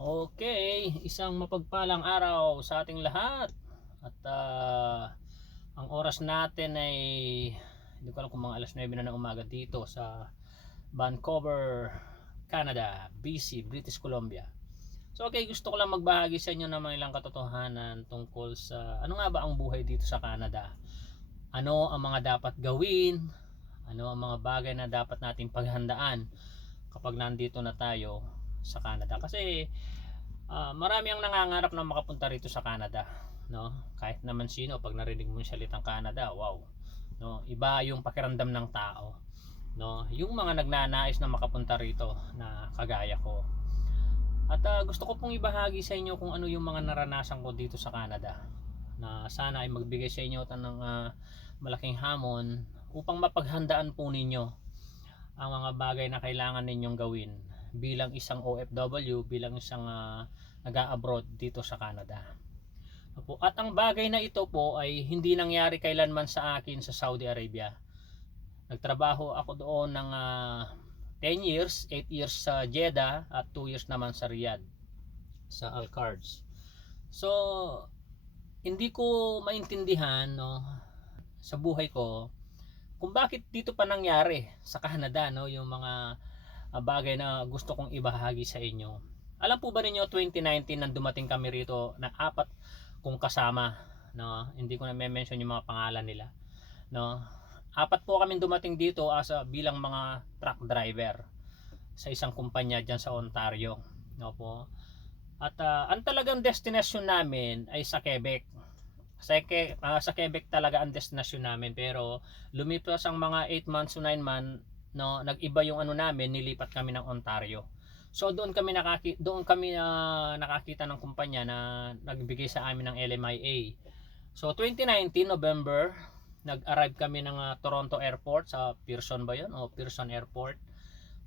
Okay, isang mapagpalang araw sa ating lahat. At ah, ang oras natin ay hindi ko alam kung mga alas 9 na ng umaga dito sa Vancouver, Canada, BC, British Columbia. So okay, gusto ko lang magbahagi sa inyo ng mga ilang katotohanan tungkol sa ano nga ba ang buhay dito sa Canada. Ano ang mga dapat gawin, ano ang mga bagay na dapat nating paghandaan kapag nandito na tayo sa Canada. Kasi Ah, marami ang nangangarap na makapunta rito sa Canada, no? Kahit naman sino pag narinig mo yung salitang Canada, wow. No, iba yung pakiramdam ng tao, no? Yung mga nagnanais na makapunta rito na kagaya ko. At ah, gusto ko pong ibahagi sa inyo kung ano yung mga naranasan ko dito sa Canada na sana ay magbigay sa inyo ng ah, malaking hamon upang mapaghandaan po ninyo ang mga bagay na kailangan ninyong gawin bilang isang OFW, bilang isang ah, nag-abroad dito sa Canada. Opo. At ang bagay na ito po ay hindi nangyari kailanman sa akin sa Saudi Arabia. Nagtrabaho ako doon ng ah, 10 years, 8 years sa Jeddah at 2 years naman sa Riyadh sa Al-Qarj. So, hindi ko maintindihan no, sa buhay ko kung bakit dito pa nangyari sa Canada no, yung mga bagay na gusto kong ibahagi sa inyo. Alam po ba ninyo 2019 nang dumating kami rito na apat kong kasama no? Hindi ko na mention yung mga pangalan nila no? Apat po kami dumating dito as a, bilang mga truck driver sa isang kumpanya diyan sa Ontario no po? At ah, ang talagang destination namin ay sa Quebec. Sa, ah, sa Quebec talaga ang destination namin pero lumipas ang mga 8 months to 9 months no nag-iba yung ano namin nilipat kami ng Ontario So doon kami nakaki doon kami na nakakita ng kumpanya na nagbigay sa amin ng LMIA. So 2019 November nag-arrive kami ng ah, Toronto Airport sa Pearson ba 'yon o Pearson Airport.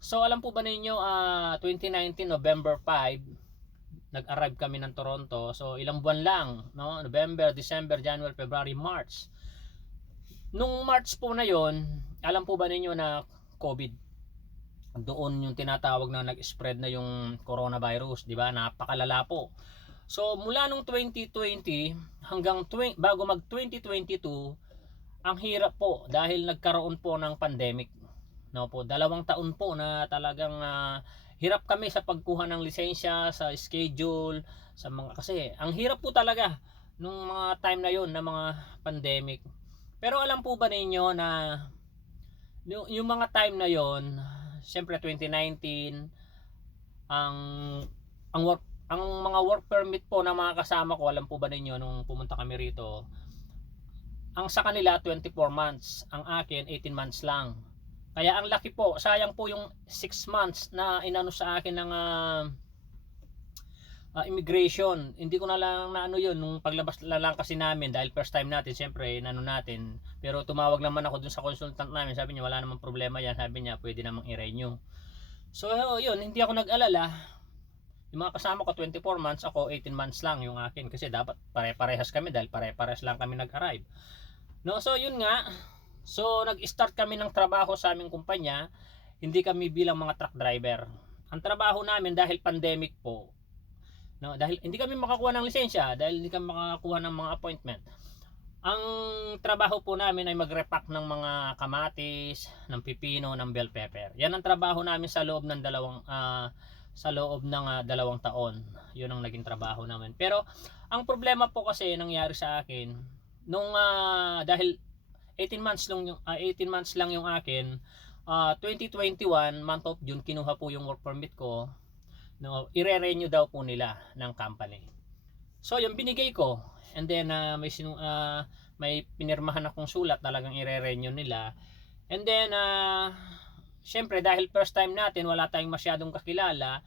So alam po ba ninyo ah 2019 November 5 nag-arrive kami ng Toronto. So ilang buwan lang, no? November, December, January, February, March. Nung March po na 'yon, alam po ba ninyo na COVID doon yung tinatawag na nag-spread na yung coronavirus, di ba? Napakalala po. So mula nung 2020 hanggang tw- bago mag 2022, ang hirap po dahil nagkaroon po ng pandemic. No po, dalawang taon po na talagang ah, hirap kami sa pagkuha ng lisensya, sa schedule, sa mga kasi ang hirap po talaga nung mga time na yon na mga pandemic. Pero alam po ba ninyo na yung, yung mga time na yon Siyempre 2019 ang ang work ang mga work permit po ng mga kasama ko, alam po ba ninyo nung pumunta kami rito, ang sa kanila 24 months, ang akin 18 months lang. Kaya ang laki po, sayang po yung 6 months na inano sa akin ng ah, ah, immigration. Hindi ko na lang na ano yun, nung paglabas na lang kasi namin, dahil first time natin, siyempre, inano natin. Pero tumawag naman ako dun sa consultant namin, sabi niya, wala namang problema yan, sabi niya, pwede namang i-renew. So, yun, hindi ako nag-alala. Yung mga kasama ko, 24 months, ako 18 months lang yung akin. Kasi dapat pare-parehas kami dahil pare-parehas lang kami nag-arrive. No, so yun nga. So, nag-start kami ng trabaho sa aming kumpanya. Hindi kami bilang mga truck driver. Ang trabaho namin dahil pandemic po, No, dahil hindi kami makakuha ng lisensya, dahil hindi kami makakuha ng mga appointment. Ang trabaho po namin ay mag-repack ng mga kamatis, ng pipino, ng bell pepper. Yan ang trabaho namin sa loob ng dalawang ah, sa loob ng ah, dalawang taon. 'Yun ang naging trabaho namin. Pero ang problema po kasi nangyari sa akin nung ah, dahil 18 months lang yung ah, 18 months lang yung akin, ah, 2021 month of June kinuha po yung work permit ko no, ire-renew daw po nila ng company. So, yung binigay ko, and then uh, may sinu uh, may pinirmahan akong sulat talagang ire-renew nila. And then uh, syempre dahil first time natin wala tayong masyadong kakilala,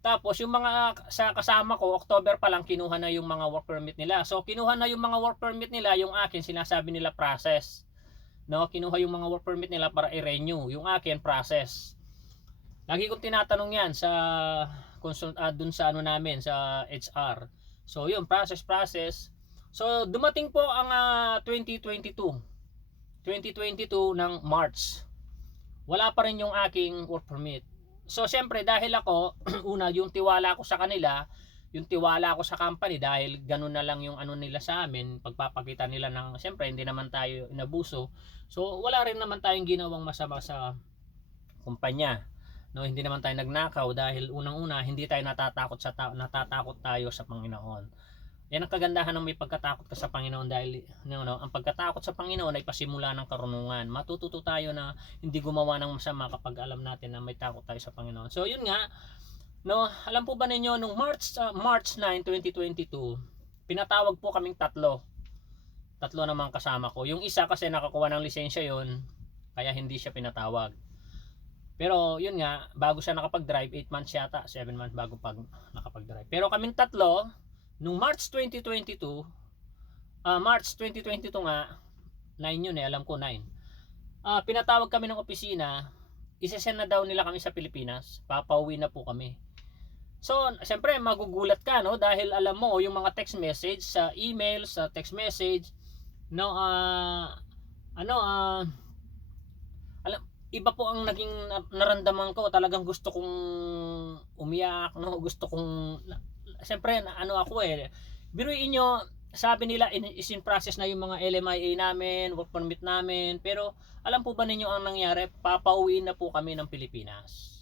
tapos yung mga sa kasama ko, October pa lang kinuha na yung mga work permit nila. So kinuha na yung mga work permit nila, yung akin sinasabi nila process. No, kinuha yung mga work permit nila para i-renew. Yung akin process. Lagi kong tinatanong 'yan sa consult uh, dun sa ano namin sa HR. So yun, process process. So dumating po ang ah, 2022. 2022 ng March. Wala pa rin yung aking work permit. so syempre dahil ako una yung tiwala ko sa kanila yung tiwala ko sa company dahil ganun na lang yung ano nila sa amin pagpapakita nila ng syempre hindi naman tayo inabuso so wala rin naman tayong ginawang masama sa kumpanya no hindi naman tayo nagnakaw dahil unang-una hindi tayo natatakot sa tao natatakot tayo sa Panginoon yan ang kagandahan ng may pagkatakot ka sa Panginoon dahil no, no, ang pagkatakot sa Panginoon ay pasimula ng karunungan. Matututo tayo na hindi gumawa ng masama kapag alam natin na may takot tayo sa Panginoon. So yun nga, no, alam po ba ninyo nung March uh, March 9, 2022, pinatawag po kaming tatlo. Tatlo naman kasama ko. Yung isa kasi nakakuha ng lisensya yon, kaya hindi siya pinatawag. Pero yun nga, bago siya nakapag-drive, 8 months yata, 7 months bago pag nakapag-drive. Pero kaming tatlo, nung March 2022, ah March 2022 nga, 9 yun eh, alam ko 9. Ah, pinatawag kami ng opisina, isesend na daw nila kami sa Pilipinas, papauwi na po kami. So, siyempre magugulat ka no dahil alam mo yung mga text message sa email, sa text message, no ah ano ah alam iba po ang naging na- naramdaman ko, talagang gusto kong umiyak, no, gusto kong siyempre ano ako eh. Biruin nyo, sabi nila in, is in process na yung mga LMIA namin, work permit namin, pero alam po ba ninyo ang nangyari? Papauwi na po kami ng Pilipinas.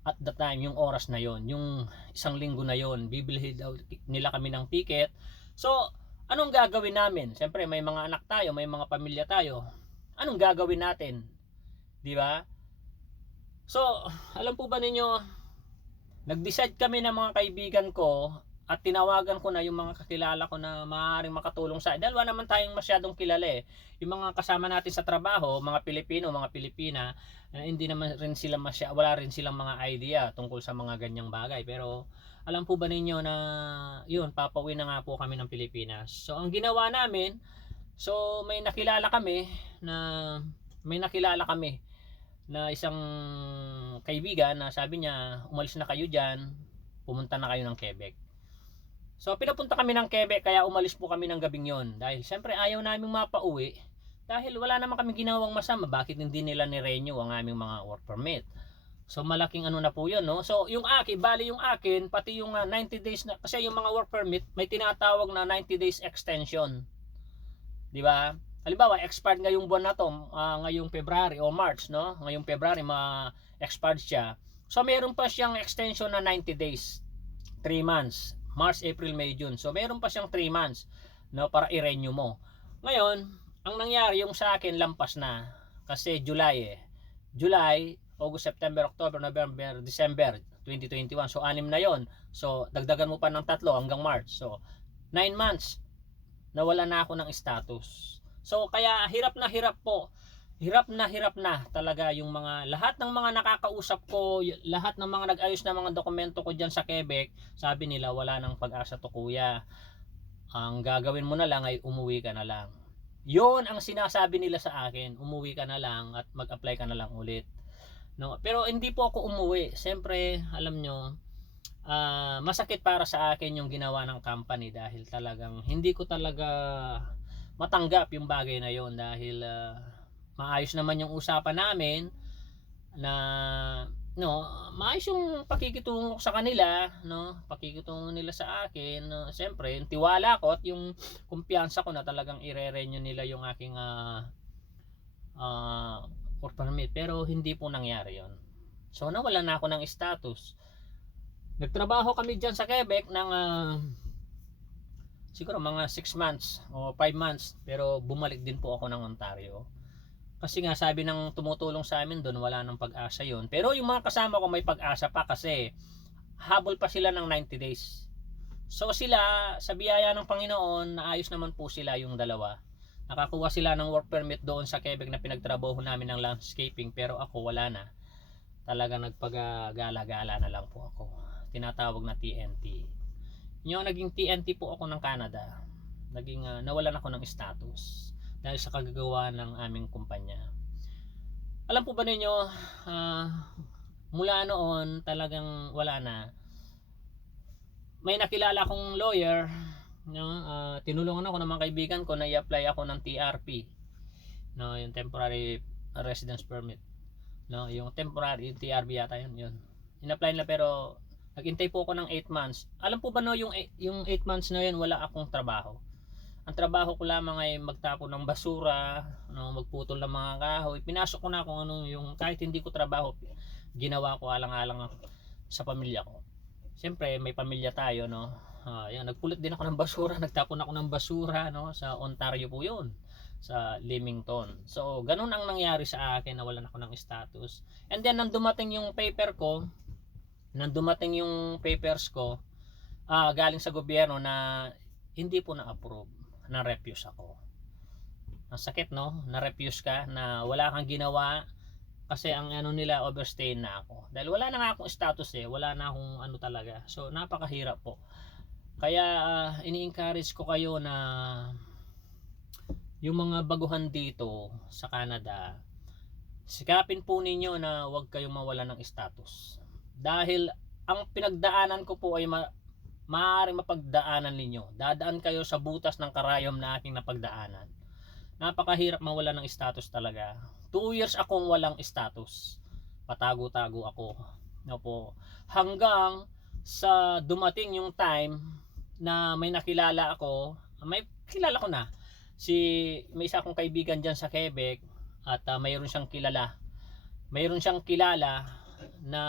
At the time, yung oras na yon, yung isang linggo na yon, bibili daw nila kami ng ticket. So, anong gagawin namin? Siyempre, may mga anak tayo, may mga pamilya tayo. Anong gagawin natin? Di ba? So, alam po ba ninyo, nag-decide kami ng mga kaibigan ko at tinawagan ko na yung mga kakilala ko na maaaring makatulong sa dahil wala naman tayong masyadong kilala eh. Yung mga kasama natin sa trabaho, mga Pilipino, mga Pilipina, eh, hindi naman rin sila masya, wala rin silang mga idea tungkol sa mga ganyang bagay. Pero alam po ba ninyo na yun, papauwi na nga po kami ng Pilipinas. So ang ginawa namin, so may nakilala kami na may nakilala kami na isang kaibigan na sabi niya, umalis na kayo dyan, pumunta na kayo ng Quebec. So pinapunta kami ng Quebec kaya umalis po kami ng gabing yon dahil siyempre ayaw naming mapauwi dahil wala naman kami ginawang masama bakit hindi nila ni-renew ang aming mga work permit. So malaking ano na po yun no. So yung akin, bali yung akin pati yung ah, 90 days na kasi yung mga work permit may tinatawag na 90 days extension. 'Di ba? Halimbawa, expired ngayong buwan na to, ah, ngayong February o March, no? Ngayong February ma-expired siya. So meron pa siyang extension na 90 days. 3 months. March, April, May, June. So meron pa siyang 3 months no para i-renew mo. Ngayon, ang nangyari yung sa akin lampas na kasi July eh. July, August, September, October, November, December 2021. So anim na 'yon. So dagdagan mo pa ng tatlo hanggang March. So 9 months nawala na ako ng status. So kaya hirap na hirap po. Hirap na hirap na talaga yung mga lahat ng mga nakakausap ko, lahat ng mga nag-ayos na mga dokumento ko diyan sa Quebec, sabi nila wala nang pag-asa to kuya. Ang gagawin mo na lang ay umuwi ka na lang. Yon ang sinasabi nila sa akin, umuwi ka na lang at mag-apply ka na lang ulit. No, pero hindi po ako umuwi. Siyempre, alam nyo, ah, masakit para sa akin yung ginawa ng company dahil talagang hindi ko talaga matanggap yung bagay na yon dahil ah, maayos naman yung usapan namin na no maayos yung pakikitungo sa kanila no pakikitungo nila sa akin no, siyempre yung tiwala ko at yung kumpiyansa ko na talagang ire-renew nila yung aking ah ah, work permit. Pero hindi po nangyari yon so nawala na ako ng status. Nagtrabaho kami dyan sa Quebec ng ah, siguro mga 6 months o 5 months pero bumalik din po ako ng Ontario. Kasi nga sabi ng tumutulong sa amin doon wala nang pag-asa yon pero yung mga kasama ko may pag-asa pa kasi habol pa sila ng 90 days. So sila sa biyaya ng Panginoon naayos naman po sila yung dalawa. Nakakuha sila ng work permit doon sa Quebec na pinagtrabaho namin ng landscaping pero ako wala na. Talaga nagpagagala-gala na lang po ako. Tinatawag na TNT yung naging TNT po ako ng Canada naging ah, nawalan ako ng status dahil sa kagagawa ng aming kumpanya. Alam po ba ninyo ah, mula noon talagang wala na. May nakilala akong lawyer no, ah, tinulungan ako ng mga kaibigan ko na i-apply ako ng TRP no, yung temporary residence permit. No, yung temporary, yung TRB yata yun, yun. In-apply nila pero naghintay po ako ng 8 months. Alam po ba no, yung, yung 8 months na yun, wala akong trabaho. Ang trabaho ko lamang ay magtapon ng basura, ano, magputol ng mga kahoy. Pinasok ko na kung ano yung kahit hindi ko trabaho, ginawa ko alang-alang sa pamilya ko. Siyempre, may pamilya tayo, no. Ah, yan, nagpulot din ako ng basura, nagtapon ako ng basura, no, sa Ontario po 'yun sa Leamington. So, ganun ang nangyari sa akin, nawalan ako ng status. And then, nang dumating yung paper ko, nang dumating yung papers ko, ah, galing sa gobyerno na hindi po na-approve, na-refuse ako. Ang sakit, no? Na-refuse ka, na wala kang ginawa, kasi ang ano nila, overstay na ako. Dahil wala na nga akong status eh, wala na akong ano talaga. So, napakahirap po. Kaya, ah, ini-encourage ko kayo na yung mga baguhan dito sa Canada, sikapin po ninyo na huwag kayong mawala ng status. Dahil ang pinagdaanan ko po ay ma maaaring mapagdaanan ninyo. Dadaan kayo sa butas ng karayom na aking napagdaanan. Napakahirap mawala ng status talaga. Two years akong walang status. Patago-tago ako. No po. Hanggang sa dumating yung time na may nakilala ako, may kilala ko na si may isa akong kaibigan diyan sa Quebec at ah, mayroon siyang kilala. Mayroon siyang kilala na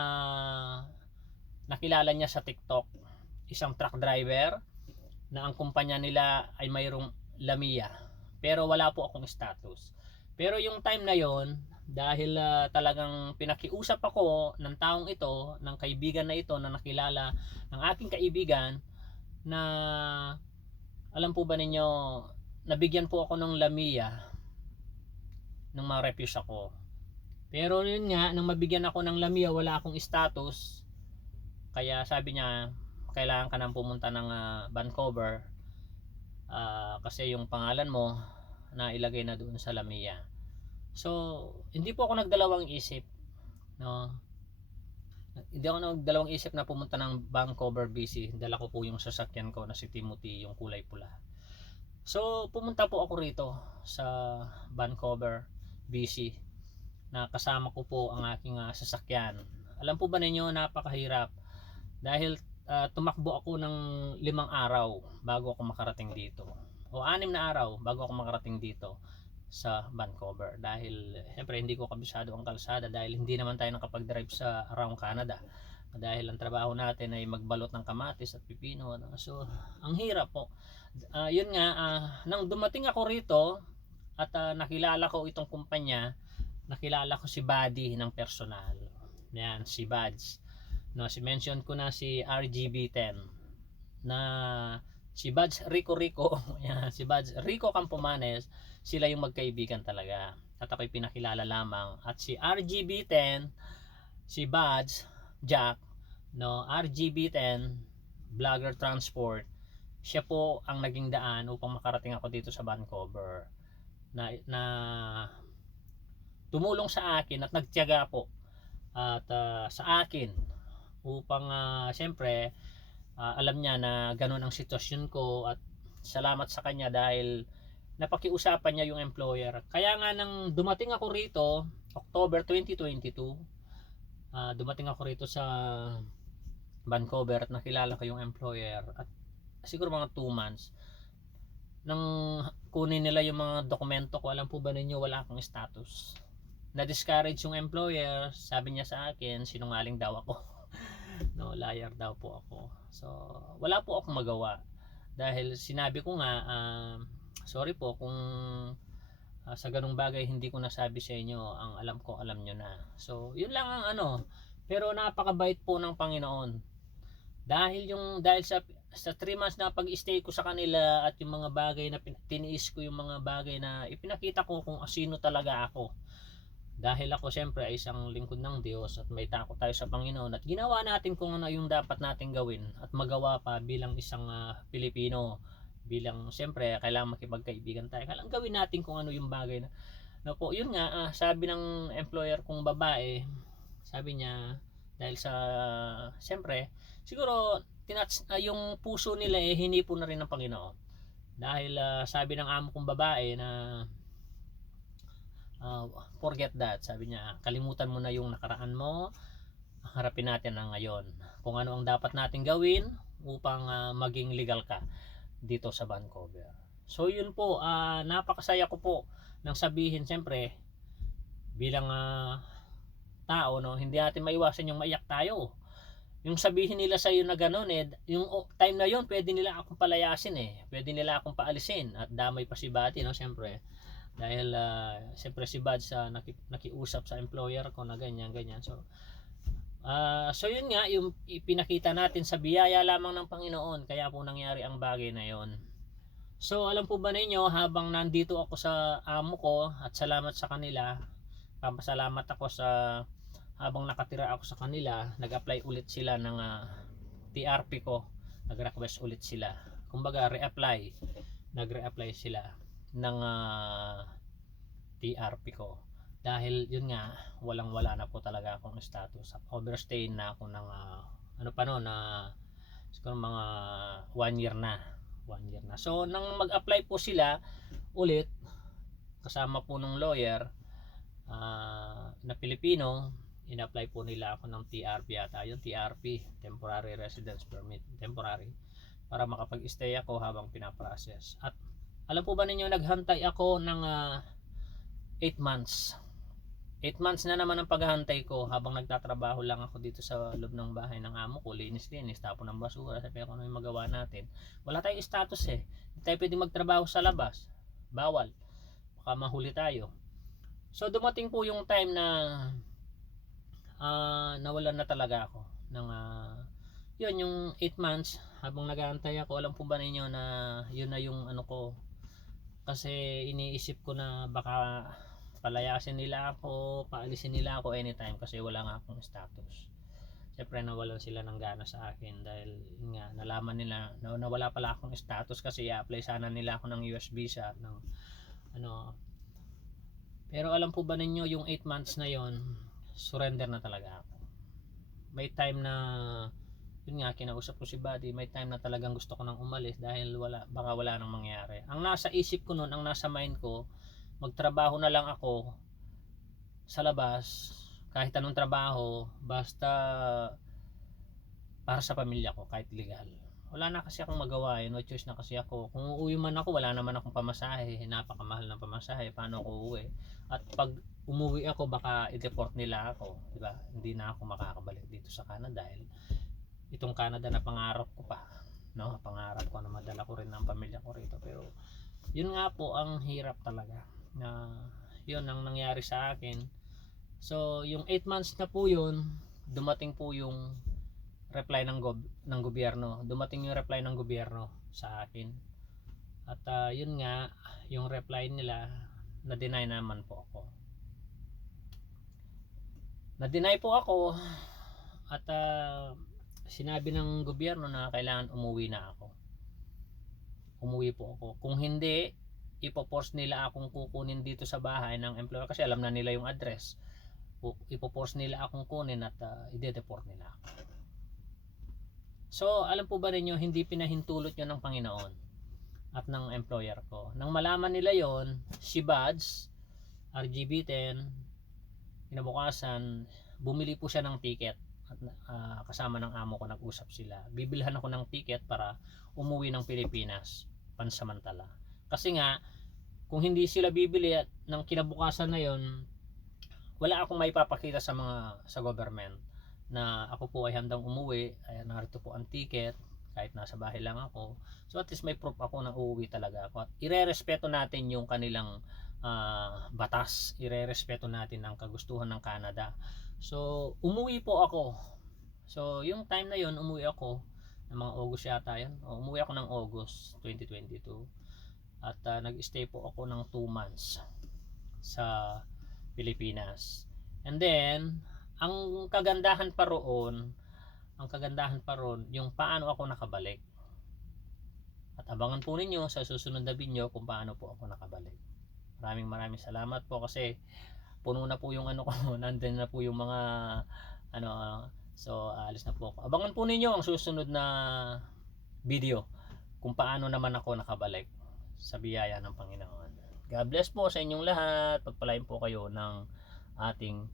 nakilala niya sa TikTok. Isang truck driver na ang kumpanya nila ay mayroong Lamia. Pero wala po akong status. Pero yung time na yon dahil ah, talagang pinakiusap ako ng taong ito, ng kaibigan na ito na nakilala ng aking kaibigan na alam po ba ninyo nabigyan po ako ng Lamia nung ma-refuse ako. Pero yun nga, nang mabigyan ako ng Lamia, wala akong status. Kaya sabi niya, kailangan ka nang pumunta ng ah, Vancouver ah, kasi yung pangalan mo na ilagay na doon sa Lamia. So, hindi po ako nagdalawang isip. No? Hindi ako nagdalawang isip na pumunta ng Vancouver, BC. Dala ko po yung sasakyan ko na si Timothy, yung kulay pula. So, pumunta po ako rito sa Vancouver, BC na kasama ko po ang aking ah, sasakyan. Alam po ba ninyo, napakahirap dahil ah, tumakbo ako ng limang araw bago ako makarating dito. O anim na araw bago ako makarating dito sa Vancouver dahil siyempre hindi ko kabisado ang kalsada dahil hindi naman tayo nakapag-drive sa around Canada dahil ang trabaho natin ay magbalot ng kamatis at pipino ano. so ang hirap po Ah, yun nga, ah, nang dumating ako rito at ah, nakilala ko itong kumpanya, nakilala ko si Buddy ng personal. Yan, si Buds. No, si mention ko na si RGB10 na si Buds Rico Rico, yan, si Buds Rico Campomanes, sila yung magkaibigan talaga. At ako'y pinakilala lamang. At si RGB10, si Buds, Jack, no, RGB10, Vlogger Transport, siya po ang naging daan upang makarating ako dito sa Vancouver na, na tumulong sa akin at nagtiyaga po. At ah, sa akin upang uh, siyempre ah, alam niya na ganun ang sitwasyon ko at salamat sa kanya dahil napakiusapan niya yung employer. Kaya nga nang dumating ako rito October 2022 ah, dumating ako rito sa Vancouver at nakilala ko yung employer at siguro mga 2 months. Nang kunin nila yung mga dokumento ko alam po ba ninyo wala akong status na discourage yung employer. Sabi niya sa akin sinungaling daw ako. No liar daw po ako. So wala po akong magawa. Dahil sinabi ko nga ah, sorry po kung ah, sa ganung bagay hindi ko nasabi sa inyo. Ang alam ko alam nyo na. So yun lang ang ano. Pero napakabait po ng Panginoon. Dahil yung dahil sa sa 3 months na pag-stay ko sa kanila at yung mga bagay na tiniis ko yung mga bagay na ipinakita ko kung sino talaga ako dahil ako siyempre ay isang lingkod ng Diyos at may takot tayo sa Panginoon at ginawa natin kung ano yung dapat natin gawin at magawa pa bilang isang ah, Pilipino. Bilang siyempre kailangan makipagkaibigan tayo. Kailangan gawin natin kung ano yung bagay na no po yun nga ah, sabi ng employer kong babae sabi niya dahil sa siyempre siguro tinats ah, yung puso nila eh hinipo na rin ng Panginoon. Dahil ah, sabi ng amo kong babae na uh, forget that. Sabi niya, kalimutan mo na yung nakaraan mo. Harapin natin ang ngayon. Kung ano ang dapat natin gawin upang ah, maging legal ka dito sa Vancouver. So yun po, ah, napakasaya ko po nang sabihin siyempre bilang ah, tao no, hindi natin maiwasan yung maiyak tayo. Yung sabihin nila sa iyo na gano'n eh, yung time na yon pwede nila akong palayasin eh. Pwede nila akong paalisin at damay pa si Bati no, siyempre. Dahil ah, siyempre si Bad sa naki, nakiusap sa employer ko na ganyan ganyan. So ah so yun nga yung ipinakita natin sa biyaya lamang ng Panginoon kaya po nangyari ang bagay na yon. So alam po ba ninyo habang nandito ako sa amo ko at salamat sa kanila, papasalamat ako sa habang nakatira ako sa kanila, nag-apply ulit sila ng ah, TRP ko. Nag-request ulit sila. Kumbaga re-apply. Nag-re-apply sila ng ah, TRP ko. Dahil yun nga, walang wala na po talaga akong status. Overstay na ako ng ah, ano pa no na siguro mga one year na. One year na. So nang mag-apply po sila ulit kasama po ng lawyer ah, na Pilipino, in-apply po nila ako ng TRP yata. Yung TRP, Temporary Residence Permit, temporary para makapag-stay ako habang pinaprocess. At alam po ba ninyo naghantay ako ng 8 months 8 months na naman ang paghahantay ko habang nagtatrabaho lang ako dito sa loob ng bahay ng amo ko. Linis-linis, tapo ng basura. Sabi ko ano yung magawa natin. Wala tayong status eh. Hindi tayo pwede magtrabaho sa labas. Bawal. Baka mahuli tayo. So dumating po yung time na ah nawalan na talaga ako ng ah, yun yung 8 months habang nag-aantay ako alam po ba ninyo na yun na yung ano ko kasi iniisip ko na baka palayasin nila ako, paalisin nila ako anytime kasi wala nga akong status. Siyempre nawalan sila ng gana sa akin dahil nga nalaman nila na nawala pala akong status kasi i-apply sana nila ako ng US visa ng ano pero alam po ba ninyo yung 8 months na yon surrender na talaga ako. May time na yun nga kinausap ko si Buddy, may time na talagang gusto ko nang umalis dahil wala baka wala nang mangyari. Ang nasa isip ko noon, ang nasa mind ko, magtrabaho na lang ako sa labas kahit anong trabaho basta para sa pamilya ko kahit legal wala na kasi akong magawa eh. no choice na kasi ako kung uuwi man ako wala naman akong pamasahe napakamahal ng pamasahe paano ako uuwi at pag umuwi ako baka i-deport nila ako di ba hindi na ako makakabalik dito sa Canada dahil itong Canada na pangarap ko pa no? Pangarap ko na madala ko rin ang pamilya ko rito. Pero yun nga po ang hirap talaga. Na yun ang nangyari sa akin. So yung 8 months na po yun dumating po yung reply ng gob ng gobyerno. Dumating yung reply ng gobyerno sa akin. At ah, yun nga yung reply nila na deny naman po ako. Na deny po ako at ah, sinabi ng gobyerno na kailangan umuwi na ako. Umuwi po ako. Kung hindi ipoforce nila akong kukunin dito sa bahay ng employer kasi alam na nila yung address. Ipoforce nila akong kunin at uh, ide-deport nila ako. So alam po ba ninyo hindi pinahintulot yun ng Panginoon at ng employer ko? Nang malaman nila yon si Buds RGB10 kinabukasan bumili po siya ng ticket ah, kasama ng amo ko nag-usap sila. Bibilhan ako ng ticket para umuwi ng Pilipinas pansamantala. Kasi nga kung hindi sila bibili at ng kinabukasan na yon wala akong maipapakita sa mga sa government na ako po ay handang umuwi. Ay narito po ang ticket. Kahit nasa bahay lang ako. So at least may proof ako na uuwi talaga ako. At irerespeto natin yung kanilang ah, batas. Irerespeto natin ang kagustuhan ng Canada so umuwi po ako. So yung time na yon umuwi ako ng mga August yata yun. O, umuwi ako ng August 2022 at ah, nag-stay po ako ng 2 months sa Pilipinas. And then ang kagandahan pa roon ang kagandahan pa roon yung paano ako nakabalik. At abangan po ninyo sa susunod na video kung paano po ako nakabalik. Maraming maraming salamat po kasi puno na po yung ano ko nandun na po yung mga ano so alis na po ako abangan po ninyo ang susunod na video kung paano naman ako nakabalik sa biyaya ng Panginoon God bless po sa inyong lahat. Pagpalain po kayo ng ating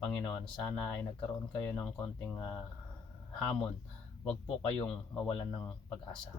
Panginoon. Sana ay nagkaroon kayo ng konting ah, hamon. Huwag po kayong mawalan ng pag-asa.